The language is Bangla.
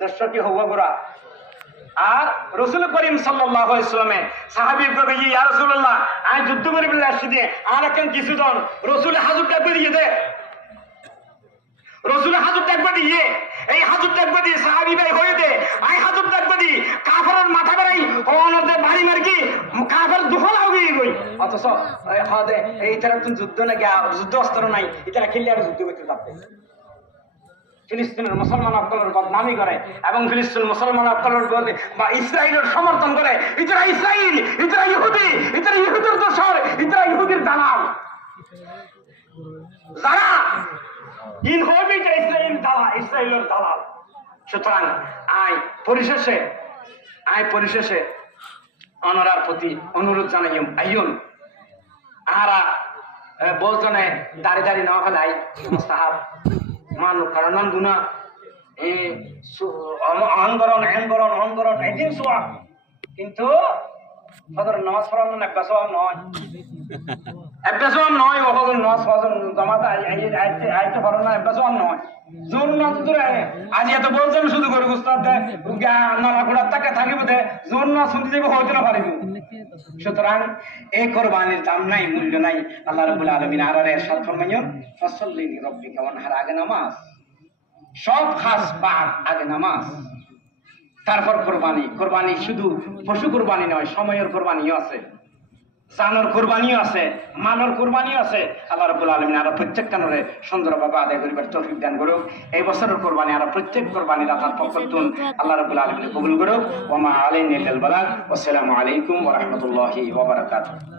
দর্শকই হওয়া গোরা আর রাসূল করিম সাল্লাল্লাহু আলাইহি ওয়াসাল্লামে সাহাবী কবে ইয়া রাসূলুল্লাহ আই যুদ্ধ করে বলে আসছি দিয়ে আর এখন কিছু জন রাসূল হাজুরটা বেরিয়ে দে রাসূল হাজুরটা বেরিয়ে এই হাজুরটা বেরিয়ে সাহাবী ভাই হয়ে দে আই হাজুরটা বেরিয়ে কাফেরের মাথা বেরাই ওনতে বাড়ি মার কি কাফের দুফলা হয়ে গই অথচ হাদে এই তারা কোন যুদ্ধ না যুদ্ধ অস্ত্র নাই এটারা খেললে আর যুদ্ধ করতে পারবে ফিলিস্তিনের মুসলমান অকলের বদনামি করে এবং ফিলিস্তিন মুসলমান অকলের বা ইসরায়েলের সমর্থন করে ইতারা ইসরায়েল ইতারা ইহুদি ইতারা ইহুদির দোসর ইতারা ইহুদির দালাল যারা ইন হবে এটা ইসরায়েলের দালাল সুতরাং পরিশেষে অনরার প্রতি অনুরোধ জানাই আইয়ুন আরা বলজনে দাঁড়ি না ফেলাই মুস্তাহাব মানুষ কারণ গুণা অহংকরণ একদিন শোয়া কিন্তু সদর নামাজ পড়ানো একবাসম নয় ওখানে নামাজ পড়ানো জামাতে আইতে পারো না একবাসম নয় জোর না দূরে আজ এত বলছেন শুধু করে উস্তাদ নামা ঘোড়ার টাকা থাকিব দে জোর না শুনতে যাবে হইতে না পারিব সুতরাং এই কোরবানির দাম নাই মূল্য নাই আল্লাহ রাব্বুল আলামিন আরারে ارشاد ফরমাইলেন ফাসাল্লি লিরাব্বিকা ওয়ানহার আগে নামাজ সব খাস পাক আগে নামাজ তারপর কোরবানি শুধু পশু কোরবানি নয় সময়ের কোরবানিও আছে জানোর কোরবানিও আছে মানর কোরবানিও আছে আল্লাহ রাব্বুল আলামিন আর প্রত্যেকটারে সুন্দরভাবে আদায় করিবার তৌফিক দান করুক এই বছরের কোরবানি আর প্রত্যেক কোরবানি দাতার পক্ষতুন আল্লাহ রাব্বুল আলামিন কবুল করুক ওয়া মা আলাইনা ইল্লাল বালাগ ওয়া আসসালামু আলাইকুম ওয়া রাহমাতুল্লাহি ওয়া বারাকাতুহু।